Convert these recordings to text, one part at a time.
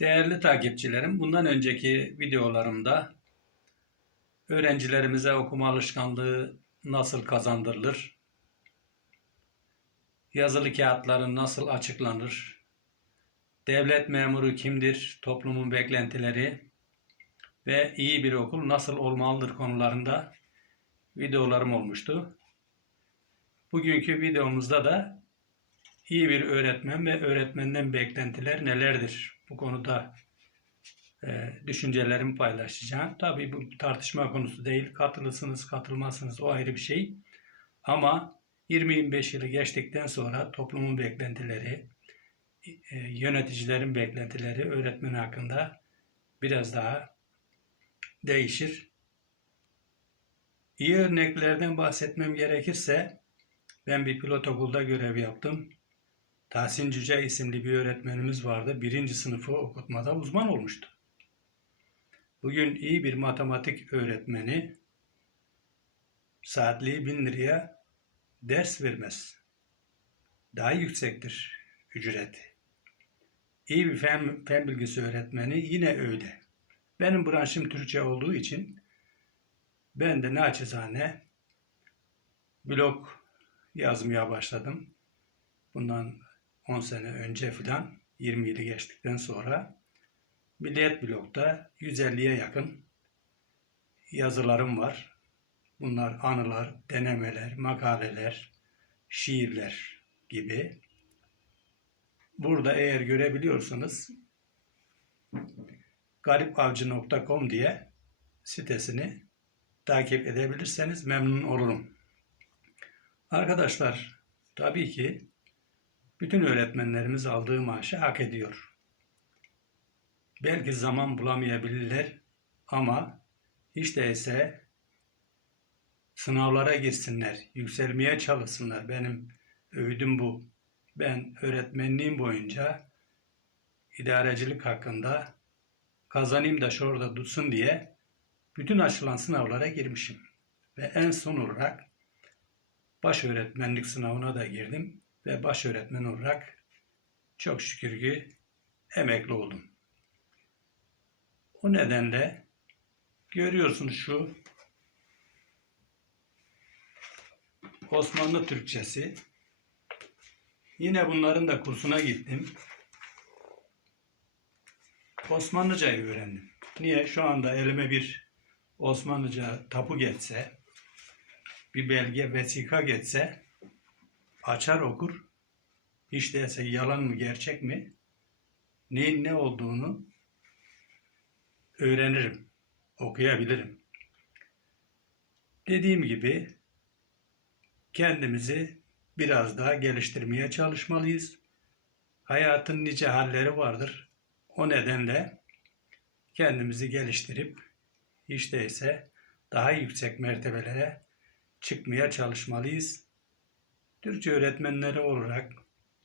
Değerli takipçilerim, bundan önceki videolarımda öğrencilerimize okuma alışkanlığı nasıl kazandırılır, yazılı kağıtların nasıl açıklanır, devlet memuru kimdir, toplumun beklentileri ve iyi bir okul nasıl olmalıdır konularında videolarım olmuştu. Bugünkü videomuzda da iyi bir öğretmen ve öğretmenden beklentiler nelerdir? Bu konuda e, düşüncelerimi paylaşacağım. Tabii bu tartışma konusu değil. Katılırsınız, katılmazsınız o ayrı bir şey. Ama 20-25 yılı geçtikten sonra toplumun beklentileri, e, yöneticilerin beklentileri öğretmen hakkında biraz daha değişir. İyi örneklerden bahsetmem gerekirse ben bir pilot okulda görev yaptım. Tahsin Cüce isimli bir öğretmenimiz vardı. Birinci sınıfı okutmada uzman olmuştu. Bugün iyi bir matematik öğretmeni saatliği bin liraya ders vermez. Daha yüksektir ücreti. İyi bir fen, fen bilgisi öğretmeni yine öyle. Benim branşım Türkçe olduğu için ben de naçizane blog yazmaya başladım. Bundan 10 sene önce filan 20 yılı geçtikten sonra Milliyet Blog'da 150'ye yakın yazılarım var. Bunlar anılar, denemeler, makaleler, şiirler gibi. Burada eğer görebiliyorsanız garipavcı.com diye sitesini takip edebilirseniz memnun olurum. Arkadaşlar tabii ki bütün öğretmenlerimiz aldığı maaşı hak ediyor. Belki zaman bulamayabilirler ama hiç değilse sınavlara girsinler, yükselmeye çalışsınlar. Benim öğüdüm bu. Ben öğretmenliğim boyunca idarecilik hakkında kazanayım da şurada tutsun diye bütün açılan sınavlara girmişim. Ve en son olarak baş öğretmenlik sınavına da girdim ve baş öğretmen olarak çok şükür ki emekli oldum. O nedenle görüyorsunuz şu Osmanlı Türkçesi. Yine bunların da kursuna gittim. Osmanlıcayı öğrendim. Niye? Şu anda elime bir Osmanlıca tapu geçse, bir belge, vesika geçse açar okur. Hiç değilse yalan mı gerçek mi neyin ne olduğunu öğrenirim, okuyabilirim. Dediğim gibi kendimizi biraz daha geliştirmeye çalışmalıyız. Hayatın nice halleri vardır. O nedenle kendimizi geliştirip hiç değilse daha yüksek mertebelere çıkmaya çalışmalıyız. Türkçe öğretmenleri olarak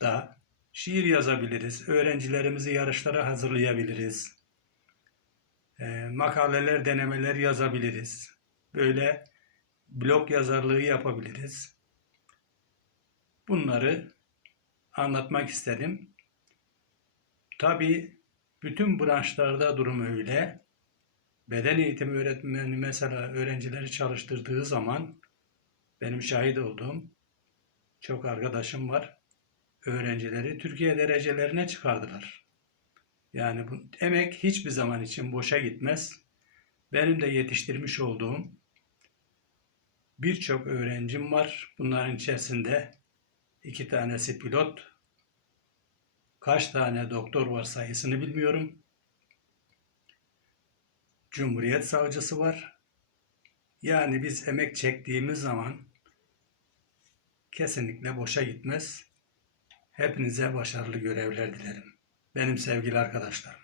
da şiir yazabiliriz. Öğrencilerimizi yarışlara hazırlayabiliriz. E, makaleler, denemeler yazabiliriz. Böyle blog yazarlığı yapabiliriz. Bunları anlatmak istedim. Tabi bütün branşlarda durum öyle. Beden eğitimi öğretmeni mesela öğrencileri çalıştırdığı zaman benim şahit olduğum çok arkadaşım var. Öğrencileri Türkiye derecelerine çıkardılar. Yani bu emek hiçbir zaman için boşa gitmez. Benim de yetiştirmiş olduğum birçok öğrencim var. Bunların içerisinde iki tanesi pilot, kaç tane doktor var sayısını bilmiyorum. Cumhuriyet savcısı var. Yani biz emek çektiğimiz zaman kesinlikle boşa gitmez. Hepinize başarılı görevler dilerim. Benim sevgili arkadaşlarım.